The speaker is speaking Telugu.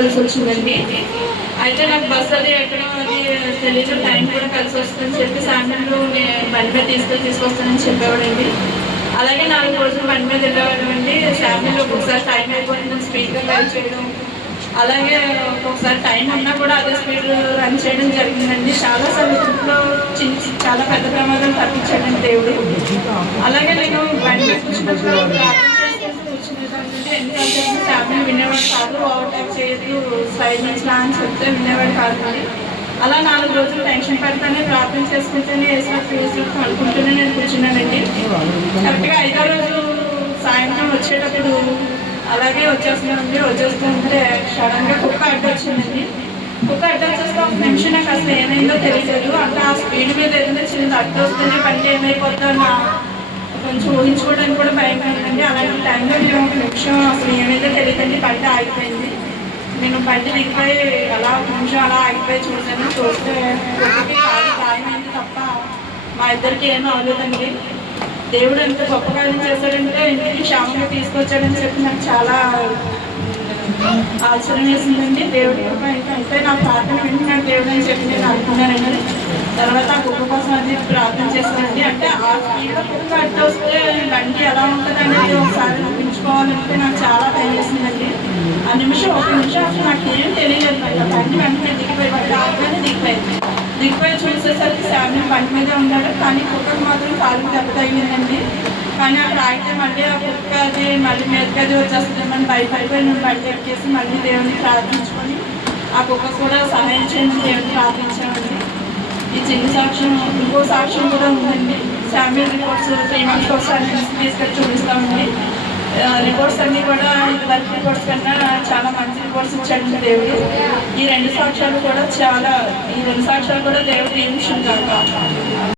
వచ్చిందండి. అయితే నాకు బస్ అది ఎక్కడో అది తెలియదు, టైం కూడా కలిసి వస్తుందని చెప్పి శాంపిల్ బండి మీద తీసుకొస్తానని చెప్పేవాడండి. అలాగే 4 రోజులు బండి మీద వెళ్ళేవాళ్ళండి. శాంపిల్ ఒక్కొక్కసారి టైం అయిపోతుందని స్పీడ్గా డ్రైవ్ చేయడం, అలాగే ఒక్కొక్కసారి టైం ఉన్నా కూడా అదే స్పీడ్ రన్ చేయడం జరిగిందండి. చాలాసార్లు ఇంట్లో చాలా పెద్ద ప్రమాదాలు తప్పించాడండి దేవుడు. అలాగే నేను బండి మీద కూర్చున్నప్పుడు ఫ్యామిలీ వినేవాడు కాదు, ఓవర్టేక్ చేయొద్దు, సైడ్ నుంచి లా అని చెప్తే వినేవాడు కాదు. అలా 4 రోజులు టెన్షన్ పడతానే ప్రార్థన చేసుకుంటేనే వేసినట్టు అనుకుంటూనే నేను కూర్చున్నానండి. కరెక్ట్గా 5వ రోజు సాయంత్రం వచ్చేటప్పుడు అలాగే వచ్చేస్తుంటే సడన్గా కుక్క అడ్డొచ్చిందండి. కుక్క అడ్డొచ్చేస్తే ఒక నిమిషం నాకు అసలు ఏమైందో తెలియదు. అంటే ఆ స్పీడ్ మీద ఏదైనా చిన్న అడ్డు వస్తేనే బండి ఏమైపోతుందో కొంచెం ఊహించుకోవడానికి కూడా భయం కదండి. అలాంటి టైంలో నేను ఒక నిమిషం అసలు ఏమైందో తెలియదండి, బండి ఆగిపోయింది. నేను బండి దిగిపోయి అలా ఒక నిమిషం అలా ఆగిపోయి చూస్తే గాయమైంది తప్ప మా ఇద్దరికి ఏమీ అవ్వలేదండి. దేవుడు ఎంత గొప్ప కార్యం చేశాడంటే ఇంటికి క్షేమంగా తీసుకొచ్చాడని చెప్పి నాకు చాలా ఆశ్చర్యం వేసిందండి. దేవుడి అయితే నా ప్రార్థన వింటున్నాడు దేవుడు అని చెప్పి నేను అనుకున్నానండి. తర్వాత ఆ కుక్క కోసం అది ప్రార్థన చేస్తానండి. అంటే ఆ స్పీడ్లో కుక్క అడ్డు వస్తే బండి ఎలా ఉంటుంది అనేది ఒకసారి చూపించుకోవాలంటే నాకు చాలా భయం వేసిందండి. ఒక నిమిషం అసలు నాకు ఏం తెలియలేదు. బండి వెంటనే దిగిపోయి చూసేసరికి శాంపిల్ బండి మీదే ఉన్నాడు. కానీ కుక్కకు మాత్రం కాలు దెబ్బ తగిలిందండి. కానీ అక్కడ ఆగితే మళ్ళీ ఆ కుక్క అది మళ్ళీ మీదకి అది వచ్చేస్తుందని భయపడిపోయి నేను బండి ఎక్కేసి మళ్ళీ దేవుని ప్రార్థించుకొని ఆ కుక్క కూడా సహాయం చేసి దేవుని ప్రార్థించామండి. ఈ చిన్న సాక్ష్యం ఇంకో సాక్ష్యం కూడా ఉందండి. శాంపిల్ రిపోర్ట్స్ 3 months ఒకసారి తీసుకెళ్ళి చూపిస్తామండి. రిపోర్ట్స్ అన్నీ కూడా ఇదివరకు రిపోర్ట్స్ కన్నా చాలా మంచి రిపోర్ట్స్ ఇచ్చాడండి దేవుడు. ఈ 2 సాక్ష్యాలు కూడా దేవుడు ఈ విషయం కాదు.